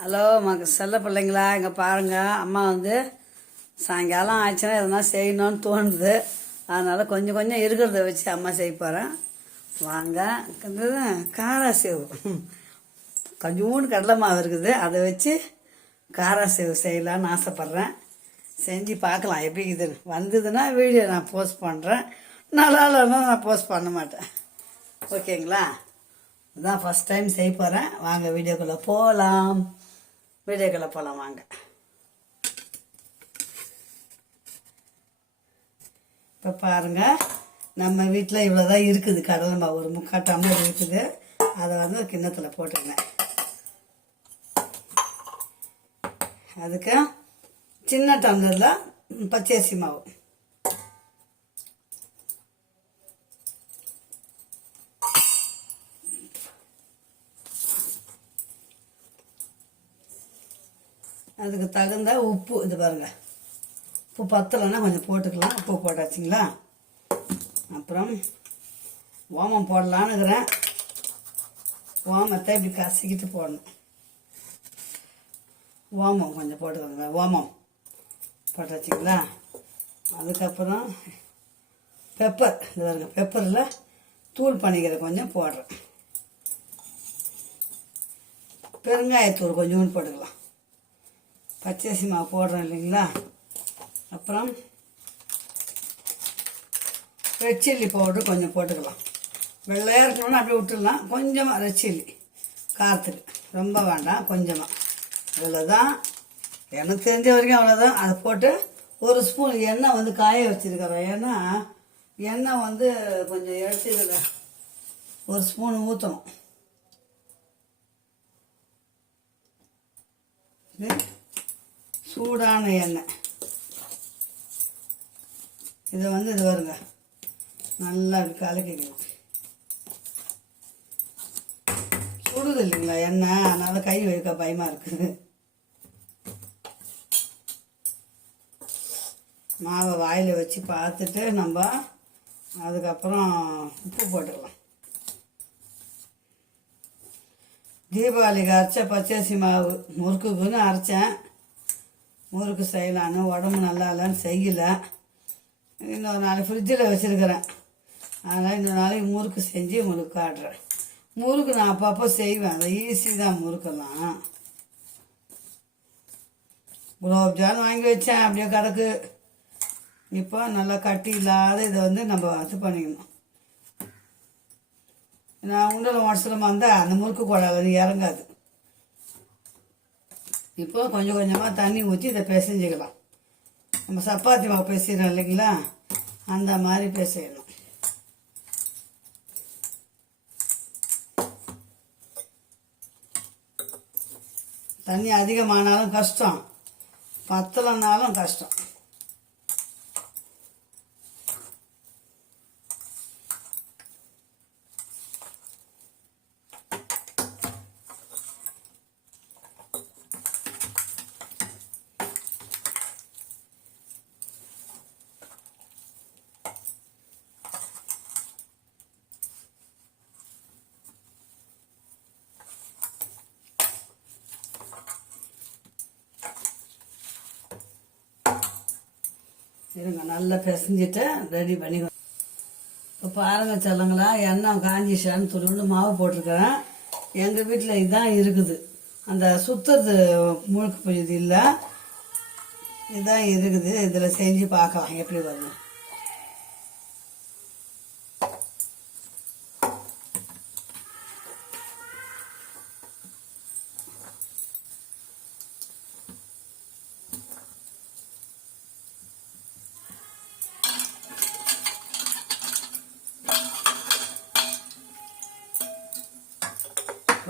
Hello செல்ல பிள்ளைங்களா, இங்கே பாருங்கள். அம்மா வந்து சாயங்காலம் ஆச்சுன்னா எதனா செய்யணும்னு தோணுது. அதனால் கொஞ்சம் கொஞ்சம் இருக்கிறத வச்சு அம்மா செய்ய போகிறேன். வாங்க. காரா சேவு, கொஞ்சோண்டு கடலை மாவு இருக்குது, அதை வச்சு காரா சேவு செய்யலான்னு ஆசைப்பட்றேன். செஞ்சு பார்க்கலாம் எப்படி இதுன்னு. வந்ததுன்னா வீடியோ நான் போஸ்ட் பண்ணுறேன், நல்லா இல்லைன்னா நான் போஸ்ட் பண்ண மாட்டேன். ஓகேங்களா? இதுதான் ஃபஸ்ட் டைம் செய்ய போகிறேன். வாங்க வீடியோக்குள்ளே போகலாம். வாங்க. இப்போ பாருங்கள், நம்ம வீட்டில் இவ்வளோதான் இருக்குது கடலை மாவு. ஒரு 3/4 டம்ளர் இருக்குது. அதை வந்து ஒரு கிண்ணத்தில் போட்டுருந்தேன். அதுக்கு சின்ன டம்ளரில் பச்சரிசி மாவு, அதுக்கு தகுந்த உப்பு. இது பாருங்கள், உப்பு பத்தலைன்னா கொஞ்சம் போட்டுக்கலாம். உப்பு போட்டாச்சுங்களா? அப்புறம் ஓமம் போடலான்னு இருக்கிறேன். ஓமத்தை இப்படி கசக்கிட்டு போடணும். ஓமம் கொஞ்சம் போட்டுக்கோங்க. ஓமம் போட்டாச்சுங்களா? அதுக்கப்புறம் பெப்பர். இது பாருங்க, பெப்பரில் தூள் பண்ணிக்கிற கொஞ்சம் போடுறேன். பெருங்காயத்தூள் கொஞ்சோண்டு போட்டுக்கலாம். பச்சரிசி மாவு போடுறோம் இல்லைங்களா? அப்புறம் ரெட் சில்லி பவுடர் கொஞ்சம் போட்டுக்கலாம். வெள்ளையாக இருக்கணும்னு அப்படியே விட்டுடலாம். கொஞ்சமாக ரெட் சில்லி, காரத்துக்கு ரொம்ப வேண்டாம், கொஞ்சமாக. அவ்வளோதான், எனக்கு தெரிஞ்ச வரைக்கும் அவ்வளோதான். அதை போட்டு ஒரு ஸ்பூன் எண்ணெய் வந்து காய வச்சுருக்கிறேன். ஏன்னா எண்ணெய் வந்து கொஞ்சம் எடுத்து இதில் ஒரு ஸ்பூன் ஊற்றணும். சூடான எண்ணெய். இதை வந்து இது வருங்க, நல்லா கலக்கிக்கணும். சுடுது இல்லைங்களா எண்ணெய், அதனால் கை வைக்க பயமாக இருக்குது. மாவை வாயில் வச்சு பார்த்துட்டு நம்ம அதுக்கப்புறம் உப்பு போட்டுக்கலாம். தீபாவளிக்கு அரைச்ச பச்சரிசி மாவு முறுக்குன்னு அரைச்சேன். முறுக்கு செய்யலான்னு, உடம்பு நல்லா இல்லைன்னு செய்யலை. இன்னொரு நாளைக்கு ஃப்ரிட்ஜில் வச்சுருக்கிறேன். அதனால் இன்னொரு நாளைக்கு முறுக்கு செஞ்சு உங்களுக்கு காட்டுறேன். முறுக்கு நான் அப்பப்போ செய்வேன், அது ஈஸி தான் முறுக்கெல்லாம். குலோப்ஜான் வாங்கி வச்சேன், அப்படியே கிடக்கு. இப்போ நல்லா கட்டி இல்லாத இதை வந்து நம்ம இது பண்ணிக்கணும். நான் உண்டலை உடசலமாக இருந்தால் அந்த முறுக்கு குழாது இறங்காது. இப்போ கொஞ்சம் கொஞ்சமாக தண்ணி ஊற்றி இதை பிசைஞ்சிக்கலாம். நம்ம சப்பாத்தி மாவு பிசைகிறோம் இல்லைங்களா, அந்த மாதிரி பிசையணும். தண்ணி அதிகமானாலும் கஷ்டம், பத்தலைனாலும் கஷ்டம். இருங்க, நல்லா பிசைஞ்சிட்டு ரெடி பண்ணி. இப்போ பாருங்கள் செல்லுங்களா, எண்ணெய் காஞ்சிச்சான்னு சொல்லி மாவு போட்டிருக்கிறேன். எங்கள் வீட்டில் இதுதான் இருக்குது. அந்த சுற்றுறது முழுக்கு புரியுது இல்லை, இதுதான் இருக்குது. இதில் செஞ்சு பார்க்கலாம் எப்படி வருது.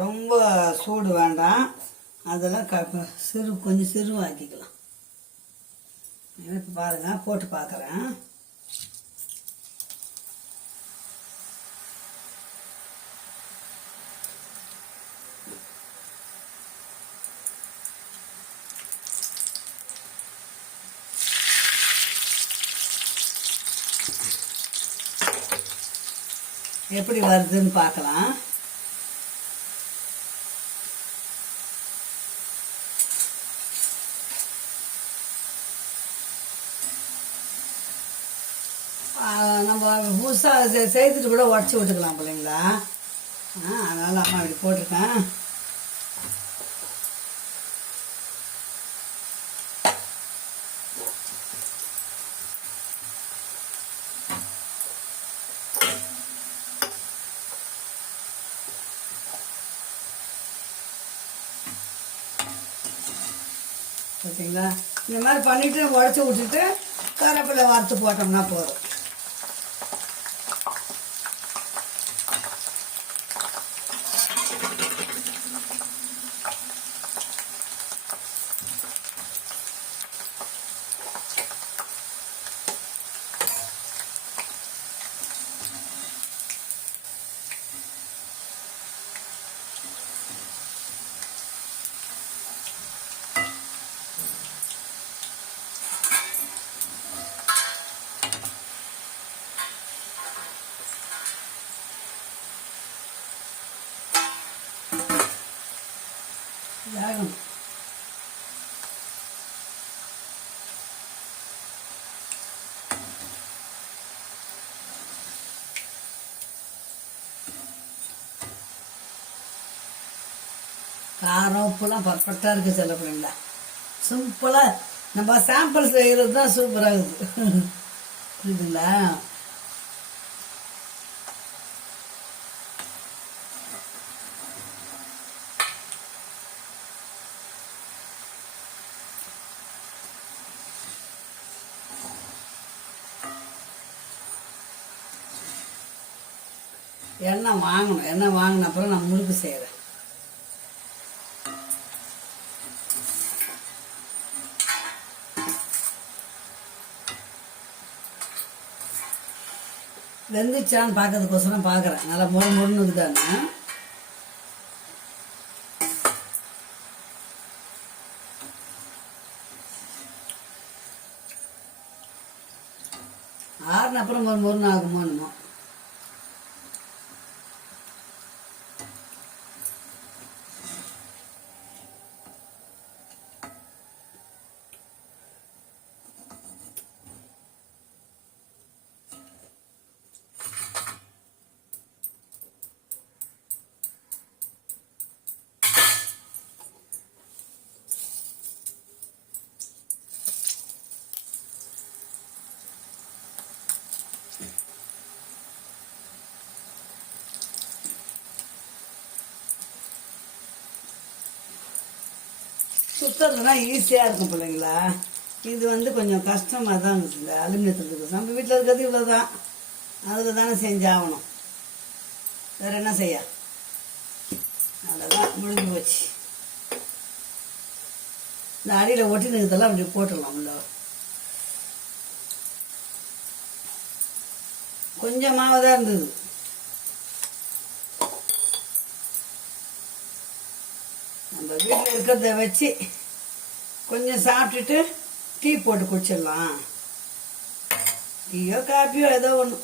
ரொம்ப சூடு வேண்டாம், அதெல்லாம் கொஞ்சம் சிறுவாக்கிக்கலாம். இப்போ பாருங்கள், போட்டு பார்க்குறேன். எப்படி வருதுன்னு பார்க்கலாம். நம்ம புதுசாக செய்துட்டு கூட உடச்சி விட்டுக்கலாம் பிள்ளைங்களா. அதனால் அம்மா இப்படி போட்டிருக்கேன். பார்த்தீங்களா, இந்த மாதிரி பண்ணிவிட்டு உடச்சி விட்டுட்டு கருவேப்பிலை வறுத்து போட்டோம்னா போதும். வேகணும். காரம் உப்புலாம் பர்ஃபெக்டாக இருக்குது சில பிள்ளைங்களா. சிம்பிளாக நம்ம சாம்பிள் செய்கிறது தான் சூப்பராக இருக்குது. புரியுதுங்களா? எண்ணெய் வாங்கணும். எண்ணெய் வாங்கின அப்புறம் நான் முறுக்கு செய்கிறேன். வெந்துச்சான்னு பார்க்கறதுக்கோசரம் பார்க்குறேன். நல்லா முறுன்னு இருக்குதானே. ஆறுன அப்புறம் முறுன்னு ஆகுமோ என்னமோ. சுத்தறதுனா ஈஸியாக இருக்கும் பிள்ளைங்களா. இது வந்து கொஞ்சம் கஷ்டமாக தான் இருக்குது. அலுமினியத்தில் இருக்குது. நம்ம வீட்டில் இருக்கிறது இவ்வளோ தான். அதில் தானே செஞ்சாகணும். வேறு என்ன செய்ய? அவ்வளோதான், முடிஞ்சு போச்சு. இந்த அடியில் ஒட்டினதெல்லாம் அப்படி போட்டுடலாம். உள்ள கொஞ்சமாகவே தான் இருந்தது. நம்ம வீட்டில் இருக்கிறத வச்சு கொஞ்சம் சாப்பிட்டுட்டு டீ போட்டு குடிச்சிடலாம். டீயோ காப்பியோ ஏதோ ஒன்று.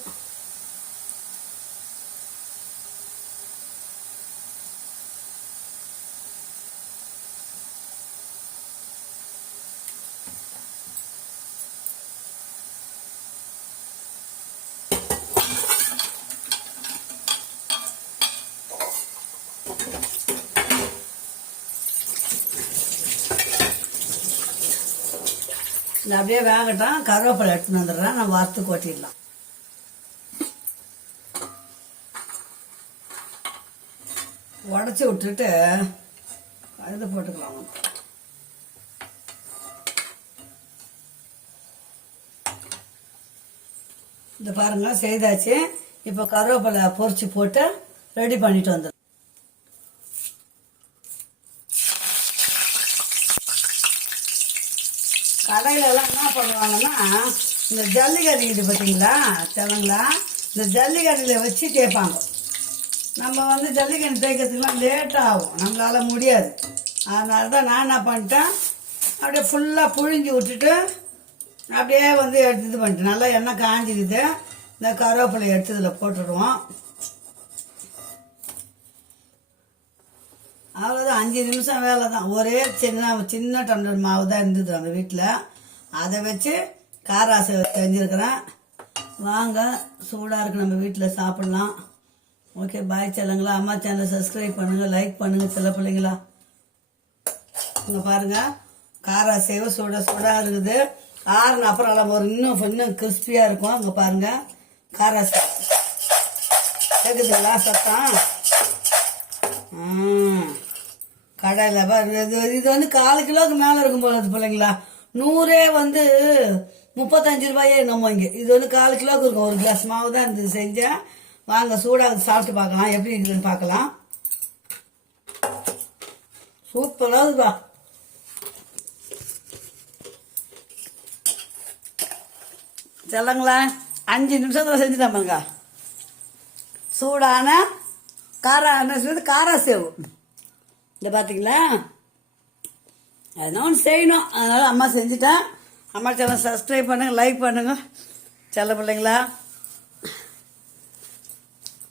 இந்த அப்படியே வேகட்டும். கருவேப்பிலை எடுத்துன்னு வந்துடுறேன். நான் வறுத்து கொட்டிடலாம். உடச்சி விட்டுட்டு இது போட்டுக்கலாம். இந்த பாருங்க செய்தாச்சு. இப்போ கருவேப்பிலை பொரிச்சு போட்டு ரெடி பண்ணிட்டு வந்துடும். கடையிலலாம் என்ன பண்ணுவாங்கன்னா, இந்த ஜல்லிக்கட்டு இது பார்த்தீங்களா தெலுங்களா, இந்த ஜல்லிக்கட்டில் வச்சு தேய்ப்பாங்க. நம்ம வந்து ஜல்லிக்கட்டு தேய்க்கிறதுக்குலாம் லேட்டாக ஆகும், நம்மளால் முடியாது. அதனால தான் நான் என்ன பண்ணிட்டேன், அப்படியே ஃபுல்லாக புழிஞ்சி விட்டுட்டு அப்படியே வந்து எடுத்து இது பண்ணிட்டேன். நல்லா எண்ணெய் காஞ்சிக்குது. இந்த கருவேப்பிலை எடுத்து இதில் போட்டுடுவோம். அவ்வளோதான், 5 நிமிஷம் வேலை தான். ஒரே சின்ன டம்ளர் மாவு தான் இருந்தது அந்த வீட்டில். அதை வச்சு காராசை செஞ்சுருக்கிறேன். வாங்க, சூடாக இருக்கு, நம்ம வீட்டில் சாப்பிட்லாம். ஓகே, பாய் செல்லங்களா. அம்மா சேனலை சப்ஸ்கிரைப் பண்ணுங்கள், லைக் பண்ணுங்கள் செல்ல பிள்ளைங்களா. இங்கே பாருங்கள், கார அசைவ சூடாக இருக்குது. ஆறுன அப்புறம் நல்லா இன்னும் கிறிஸ்பியாக இருக்கும். இங்கே பாருங்கள், கார அசைவம் கேட்குதுங்களா சத்தம்? கடையில் இது வந்து 4 கிலோவுக்கு மேலே இருக்கும் போல பிள்ளைங்களா. 100 வந்து 35 ரூபாயே நம்ம இங்கே. இது வந்து 4 கிலோவுக்கு இருக்கும். ஒரு கிளாஸ் மாவு தான் இது செஞ்சேன். வாங்க, சூடாக சாப்பிட்டு பார்க்கலாம், எப்படி இருக்குதுன்னு பார்க்கலாம். சூப்பராக இருக்குதா. செல்லங்களா, 5 நிமிஷத்தில் செஞ்சுட்டேன் பாருங்க. சூடான காரா சேவு இந்த பார்த்தீங்களா. அதனால ஒன்று செய்யணும், அதனால் அம்மா செஞ்சுட்டேன். அம்மா சேனல் சப்ஸ்கிரைப் பண்ணுங்கள், லைக் பண்ணுங்கள் செல்ல பிள்ளைங்களா.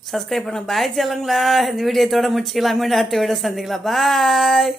சப்ஸ்கிரைப் பண்ணுங்கள். பாய் செல்லங்களா. இந்த வீடியோத்தோடு முடிச்சிக்கலாம். மீண்டும் அடுத்த வீடியோ சந்திக்கலாம். பாய்.